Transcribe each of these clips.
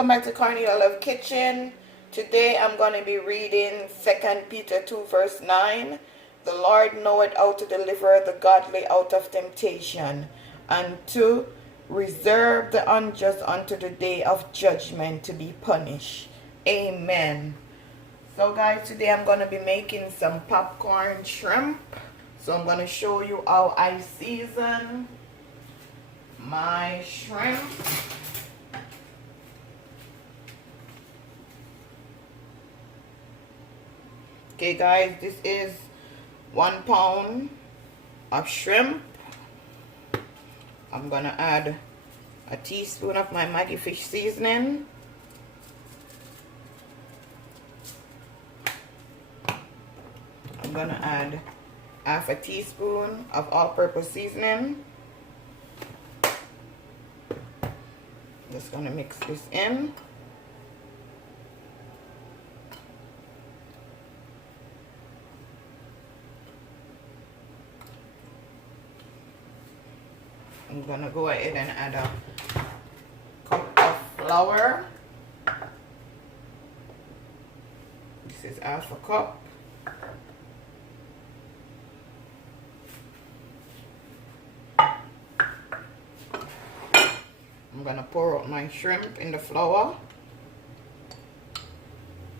welcome back to Cornelialove Kitchen. Today I'm going to be reading 2 Peter 2 verse 9. The Lord knoweth how to deliver the godly out of temptation, and to reserve the unjust unto the day of judgment to be punished. Amen. So guys, today I'm going to be making some popcorn shrimp. So I'm going to show you how I season my shrimp. Okay guys, this is 1 pound of shrimp. I'm gonna add a teaspoon of my Maggi fish seasoning. I'm gonna add half a teaspoon of all-purpose seasoning. Just gonna mix this in. I'm gonna go ahead and add a cup of flour. This is half a cup. I'm gonna pour out my shrimp in the flour.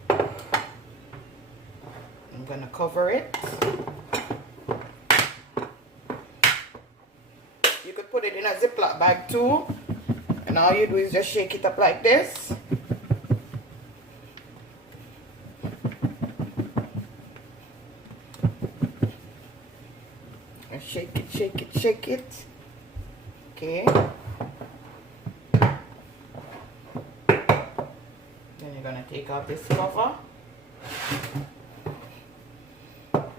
I'm gonna cover it. You could put it in a Ziploc bag too, and all you do is just shake it up like this. And shake it, shake it, shake it. Okay. Then you're gonna take out this cover.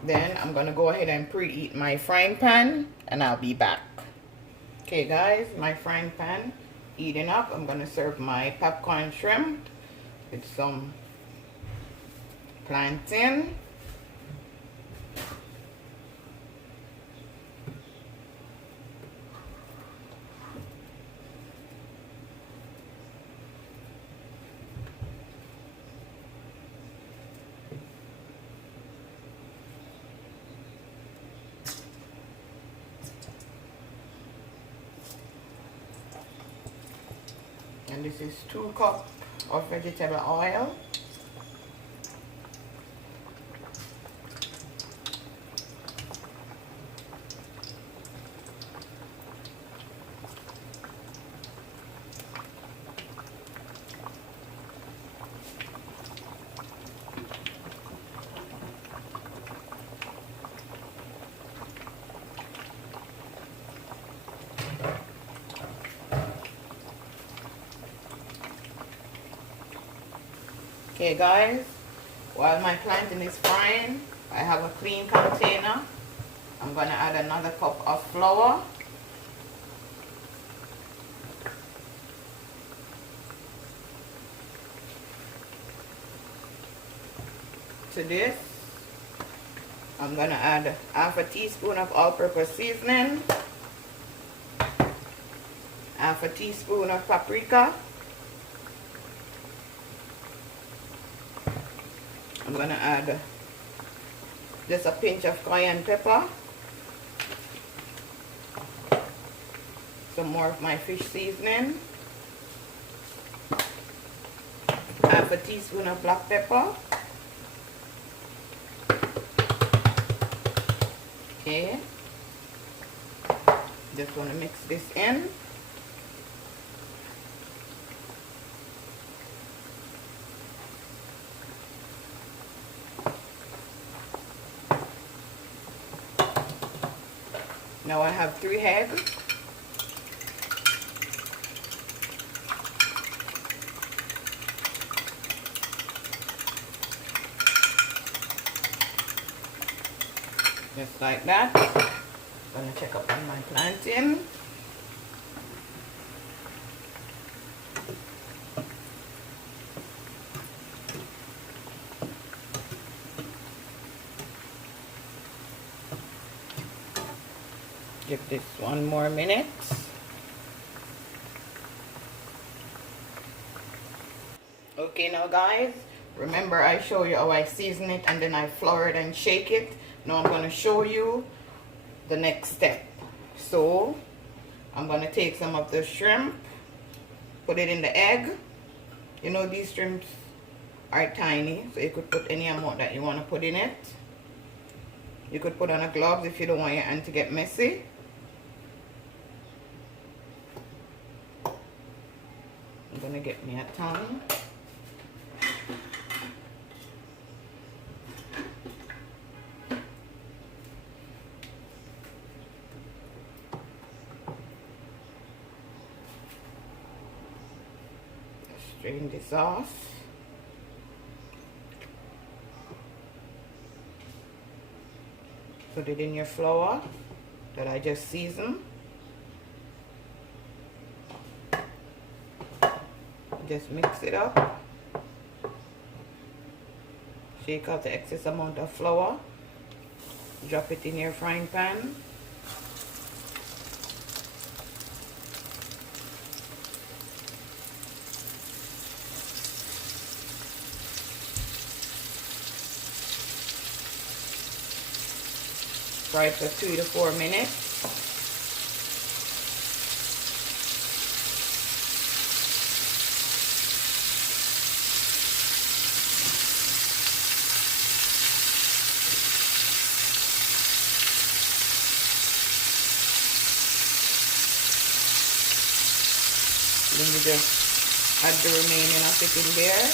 Then I'm gonna go ahead and preheat my frying pan, and I'll be back. Okay guys, my frying pan heating up. I'm gonna serve my popcorn shrimp with some plantain. And this is 2 cups of vegetable oil. Okay guys, while my plantain is frying, I have a clean container. I'm going to add another cup of flour. To this, I'm going to add half a teaspoon of all-purpose seasoning, half a teaspoon of paprika. I'm gonna add just a pinch of cayenne pepper, some more of my fish seasoning, half a teaspoon of black pepper. Okay, just want to mix this in. Now I have 3 eggs. Just like that. I'm gonna check up on my plantain. Give this 1 more minute. Okay now guys, remember I show you how I season it and then I flour it and shake it. Now I'm going to show you the next step. So I'm going to take some of the shrimp, put it in the egg. You know these shrimps are tiny, so you could put any amount that you want to put in it. You could put on a gloves if you don't want your hand to get messy. I'm going to get me a tongue. Strain this off. Put it in your flour that I just seasoned. Just mix it up. Shake out the excess amount of flour. Drop it in your frying pan. Fry it for 3 to 4 minutes. Then you just add the remaining of it in there.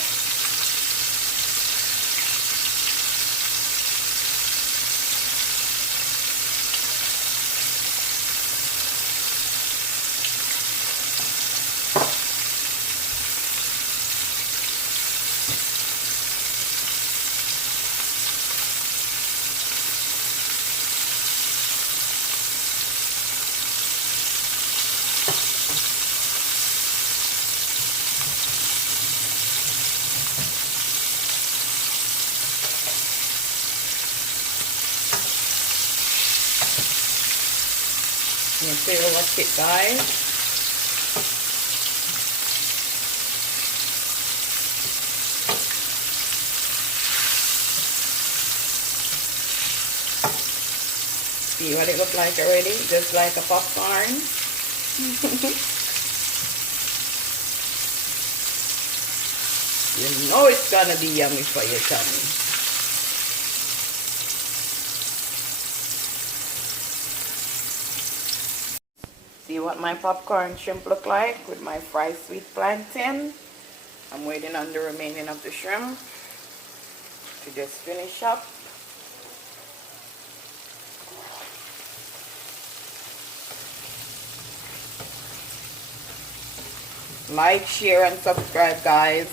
You can see watch it guys. See what it looks like already? Just like a popcorn. You know it's gonna be yummy for your tummy. See what my popcorn shrimp look like with my fried sweet plantain. I'm waiting on the remaining of the shrimp to just finish up. Like, share, and subscribe guys.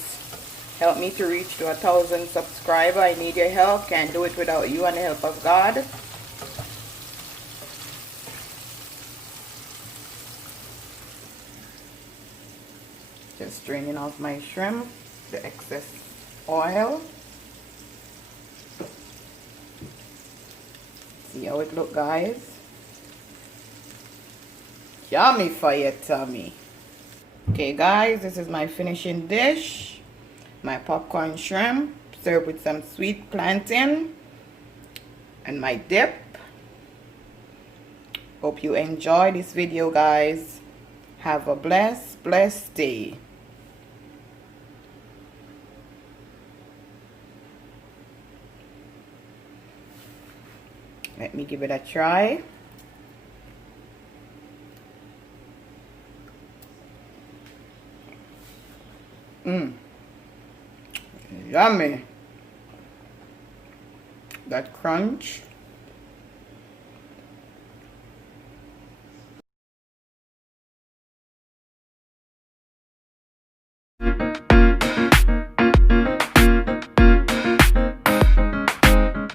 Help me to reach to 1,000 subscribers. I need your help. Can't do it without you and the help of God. Just draining off my shrimp, the excess oil. See how it look guys? Yummy for your tummy. Okay guys, this is my finishing dish. My popcorn shrimp served with some sweet plantain and my dip. Hope you enjoy this video guys. Have a blessed day. Let me give it a try. Yummy. That crunch.